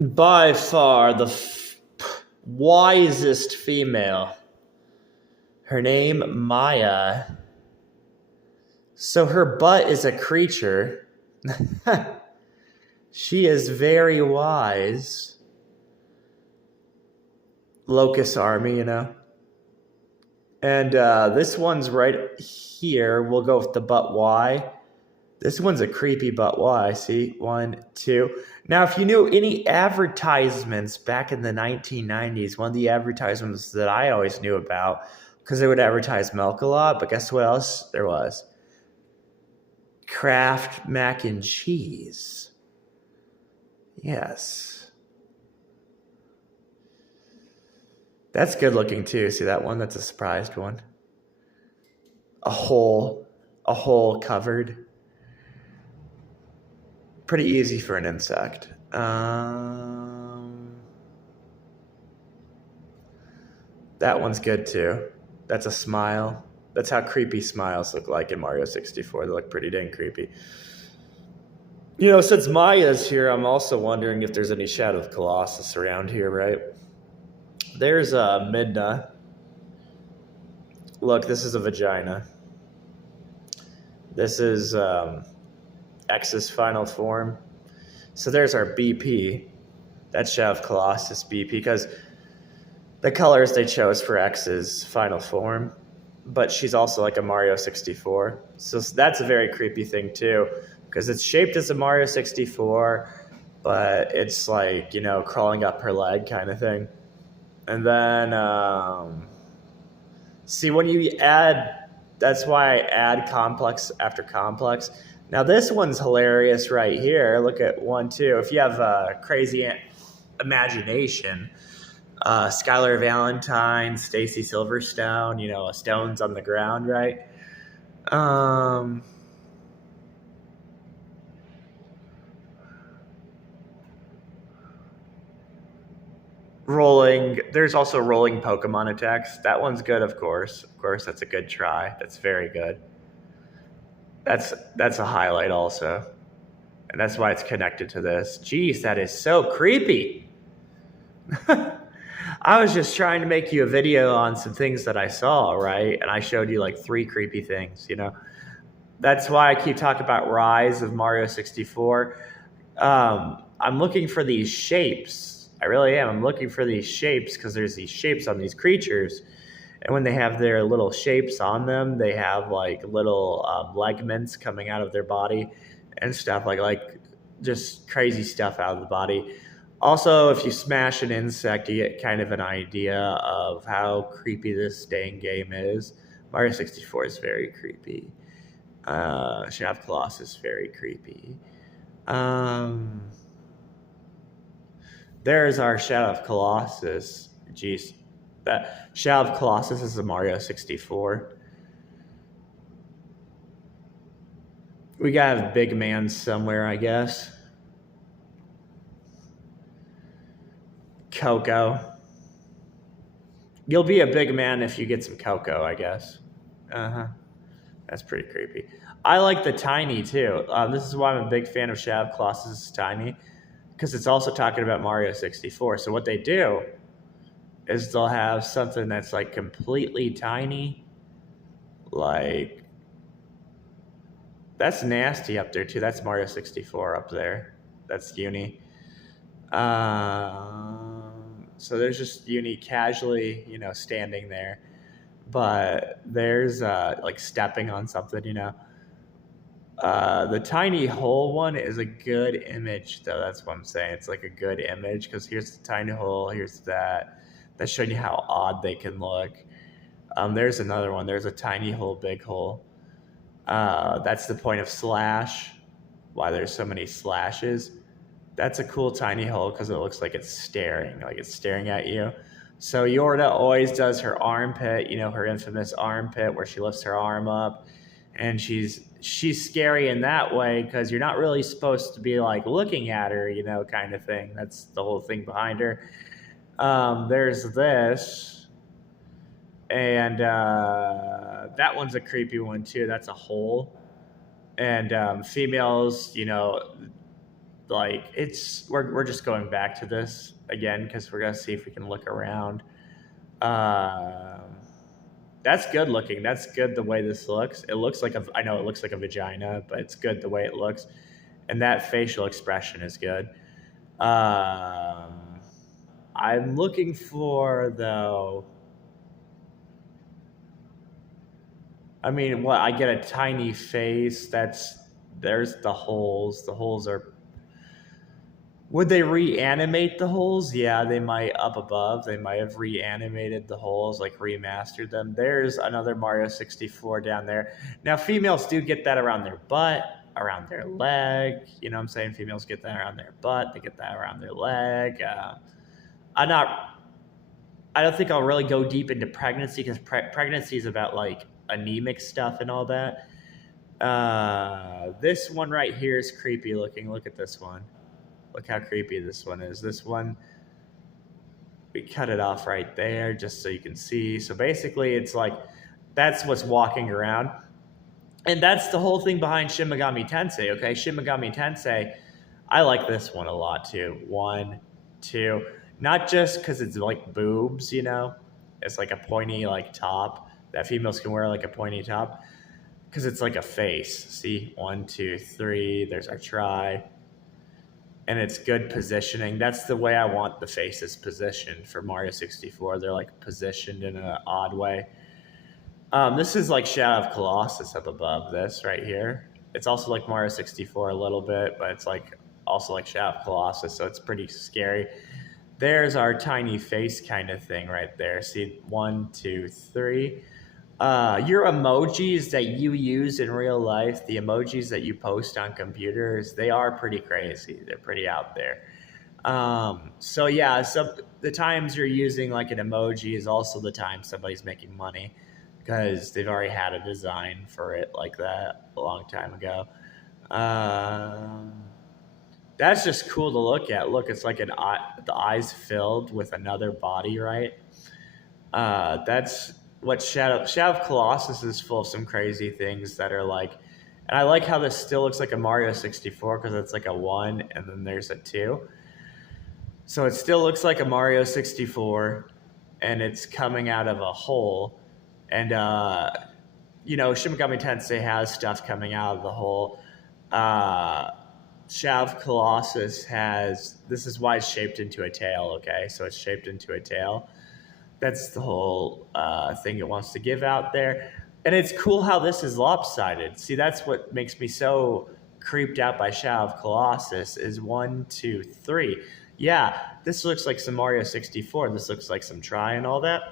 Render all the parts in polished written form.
By far the wisest female. Her name, Maya. So her butt is a creature. She is very wise. Locust Army, you know. And this one's right here. We'll go with the butt Y. This one's a creepy butt Y. See? 1, 2. Now, if you knew any advertisements back in the 1990s, one of the advertisements that I always knew about, because they would advertise milk a lot, but guess what else there was? Kraft mac and cheese. Yes. That's good looking too. See that one? That's a surprised one. A hole covered. Pretty easy for an insect. That one's good too. That's a smile. That's how creepy smiles look like in Mario 64. They look pretty dang creepy. You know, since Maya's here, I'm also wondering if there's any Shadow of Colossus around here, right? There's Midna. Look, this is a vagina. This is X's final form. So there's our BP. That's Shadow of Colossus BP, because the colors they chose for X's final form. But she's also like a Mario 64. So that's a very creepy thing too, because it's shaped as a Mario 64, but it's like, you know, crawling up her leg kind of thing. And then, see, when you add, that's why I add complex after complex. Now, this one's hilarious right here. Look at 1, 2. If you have a crazy imagination, Skylar Valentine, Stacy Silverstone, you know, stones on the ground, right? Rolling. There's also rolling Pokemon attacks. That one's good, of course. Of course, that's a good try. That's very good. That's a highlight also. And that's why it's connected to this. Jeez, that is so creepy. I was just trying to make you a video on some things that I saw, right? And I showed you like 3 creepy things, you know? That's why I keep talking about Rise of Mario 64. I'm looking for these shapes. I really am. I'm looking for these shapes because there's these shapes on these creatures. And when they have their little shapes on them, they have like little ligaments coming out of their body and stuff, like just crazy stuff out of the body. Also, if you smash an insect, you get kind of an idea of how creepy this dang game is. Mario 64 is very creepy. Shadow of Colossus is very creepy. There's our Shadow of Colossus. Jeez. That Shadow of Colossus is a Mario 64. We got a big man somewhere, I guess. Cocoa. You'll be a big man if you get some cocoa, I guess. That's pretty creepy. I like the tiny too. This is why I'm a big fan of Shadow of Colossus Tiny, because it's also talking about Mario 64. So what they do is they'll have something that's like completely tiny, like that's nasty up there too. That's Mario 64 up there. That's Uni. So there's just Uni casually, you know, standing there, but there's like stepping on something, you know. The tiny hole one is a good image, though. That's what I'm saying. It's like a good image because here's the tiny hole, here's that. That's showing you how odd they can look. There's another one. There's a tiny hole, big hole. That's the point of slash. Why there's so many slashes. That's a cool tiny hole because it looks like it's staring at you. So Yorda always does her armpit, you know, her infamous armpit where she lifts her arm up, and she's scary in that way because you're not really supposed to be like looking at her, you know, kind of thing. That's the whole thing behind her. There's this, and that one's a creepy one too. That's a hole, and females, you know, like we're just going back to this again because we're gonna see if we can look around. Um, that's good looking. That's good the way this looks. It looks like I know it looks like a vagina, but it's good the way it looks, and that facial expression is good. Um, I'm looking for though. I mean, what I get a tiny face. There's the holes. The holes are. Would they reanimate the holes? Yeah, they might up above. They might have reanimated the holes, like remastered them. There's another Mario 64 down there. Now, females do get that around their butt, around their leg. You know what I'm saying? Females get that around their butt. They get that around their leg. I'm not. I don't think I'll really go deep into pregnancy because pregnancy is about like anemic stuff and all that. This one right here is creepy looking. Look at this one. Look how creepy this one is. This one, we cut it off right there just so you can see. So basically, it's like that's what's walking around. And that's the whole thing behind Shin Megami Tensei, okay? Shin Megami Tensei, I like this one a lot too. 1, 2. Not just because it's like boobs, you know? It's like a pointy like top that females can wear, like a pointy top. Because it's like a face. See? 1, 2, 3. There's our try. And it's good positioning. That's the way I want the faces positioned for Mario 64. They're like positioned in an odd way. This is like Shadow of Colossus up above this right here. It's also like Mario 64 a little bit, but it's like also like Shadow of Colossus, so it's pretty scary. There's our tiny face kind of thing right there. See, 1, 2, 3. Your emojis that you use in real life, the emojis that you post on computers, they are pretty crazy. They're pretty out there. So yeah, so the times you're using like an emoji is also the time somebody's making money because they've already had a design for it like that a long time ago. That's just cool to look at. Look, it's like an eye, the eyes filled with another body, right? That's what Shadow of Colossus is full of some crazy things that are like, and I like how this still looks like a Mario 64 because it's like a 1 and then there's a 2. So it still looks like a Mario 64 and it's coming out of a hole. And, you know, Shin Megami Tensei has stuff coming out of the hole. Shadow of Colossus has, this is why it's shaped into a tail, okay? So it's shaped into a tail. That's the whole thing it wants to give out there. And it's cool how this is lopsided. See, that's what makes me so creeped out by Shadow of Colossus is 1, 2, 3. Yeah, this looks like some Mario 64. This looks like some Try and all that.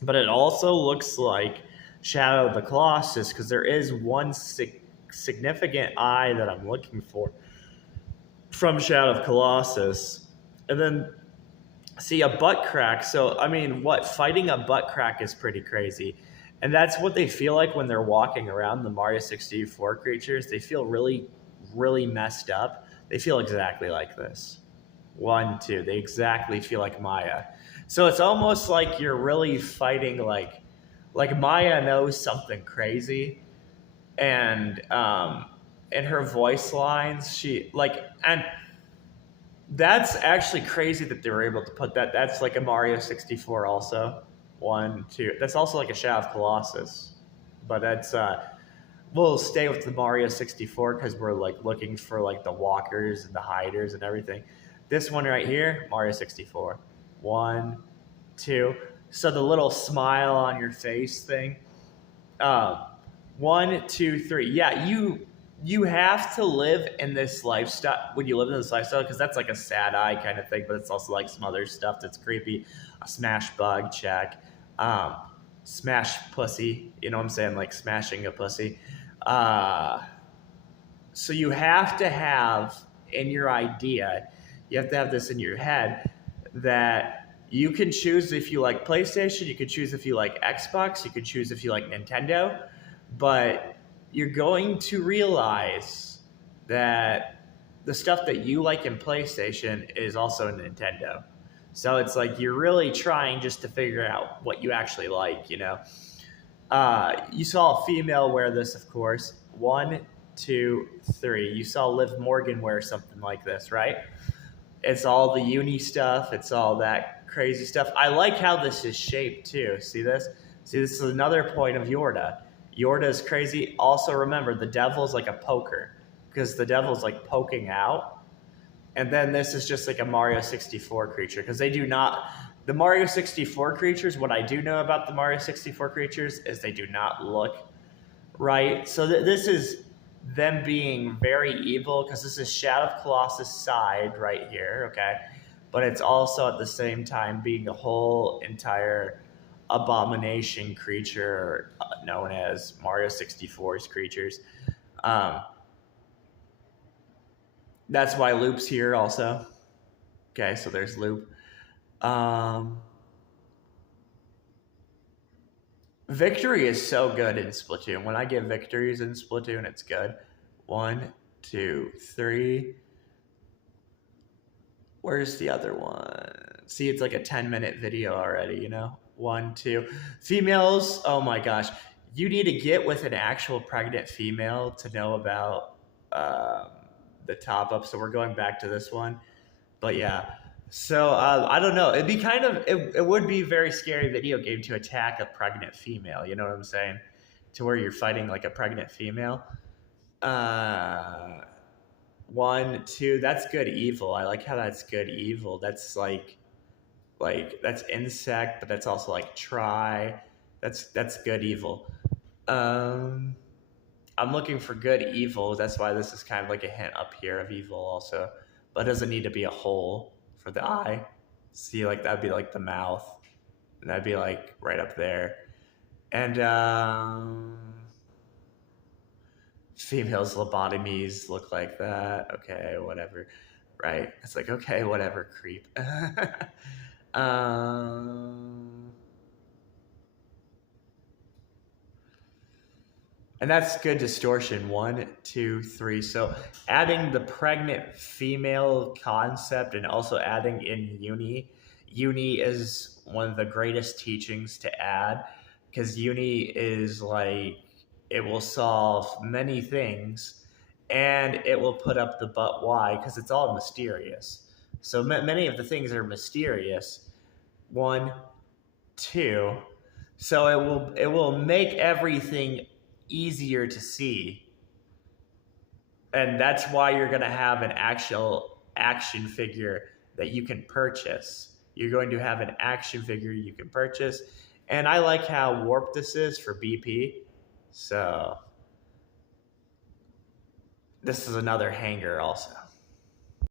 But it also looks like Shadow of the Colossus because there is one significant eye that I'm looking for from Shadow of Colossus. And then see a butt crack. So, I mean, fighting a butt crack is pretty crazy. And that's what they feel like when they're walking around, the Mario 64 creatures. They feel really, really messed up. They feel exactly like this. 1, 2. They exactly feel like Maya. So it's almost like you're really fighting like Maya knows something crazy. And in her voice lines, she like, and that's actually crazy that they were able to put that. That's like a Mario 64 also. 1, 2. That's also like a Shadow of Colossus. But that's we'll stay with the Mario 64 because we're like looking for like the walkers and the hiders and everything. This one right here, Mario 64. 1, 2. So the little smile on your face thing. 1, 2, 3. Yeah, you have to live in this lifestyle when you live in this lifestyle because that's like a sad eye kind of thing, but it's also like some other stuff that's creepy. A smash bug check, smash pussy. You know what I'm saying? Like smashing a pussy. So you have to have in your idea, you have to have this in your head that you can choose if you like PlayStation, you could choose if you like Xbox, you could choose if you like Nintendo, but you're going to realize that the stuff that you like in PlayStation is also in Nintendo. So it's like you're really trying just to figure out what you actually like, you know? You saw a female wear this, of course. 1, 2, 3. You saw Liv Morgan wear something like this, right? It's all the uni stuff. It's all that crazy stuff. I like how this is shaped too. See this? See, this is another point of Yorda. Yorda is crazy. Also, remember, the devil's like a poker because the devil's like poking out. And then this is just like a Mario 64 creature because they do not. The Mario 64 creatures, what I do know about the Mario 64 creatures is they do not look right. So this is them being very evil because this is Shadow of Colossus side right here, okay? But it's also at the same time being a whole entire abomination creature known as Mario 64's creatures. That's why Loop's here also. Okay, so there's Loop. Victory is so good in Splatoon. When I get victories in Splatoon, it's good. 1, 2, 3. Where's the other one? See, it's like a 10-minute video already, you know? 1, 2. Females, oh my gosh. You need to get with an actual pregnant female to know about the top-up. So we're going back to this one. But yeah. So I don't know. It'd be kind of it would be a very scary video game to attack a pregnant female. You know what I'm saying? To where you're fighting like a pregnant female. 1, 2. That's good evil. I like how that's good evil. That's like that's insect, but that's also like try. That's good evil. I'm looking for good evil. That's why this is kind of like a hint up here of evil also. But it doesn't need to be a hole for the eye. See, like that'd be like the mouth. And that'd be like right up there. And females' lobotomies look like that. Okay, whatever. Right. It's like, okay, whatever, creep. And that's good distortion. 1, 2, 3. So adding the pregnant female concept and also adding in uni. Uni is one of the greatest teachings to add because uni is like, it will solve many things and it will put up the but why because it's all mysterious. So many of the things are mysterious. 1, 2. So it will make everything easier to see. And that's why you're going to have an actual action figure that you can purchase. You're going to have an action figure you can purchase. And I like how warped this is for BP. So this is another hangaR also.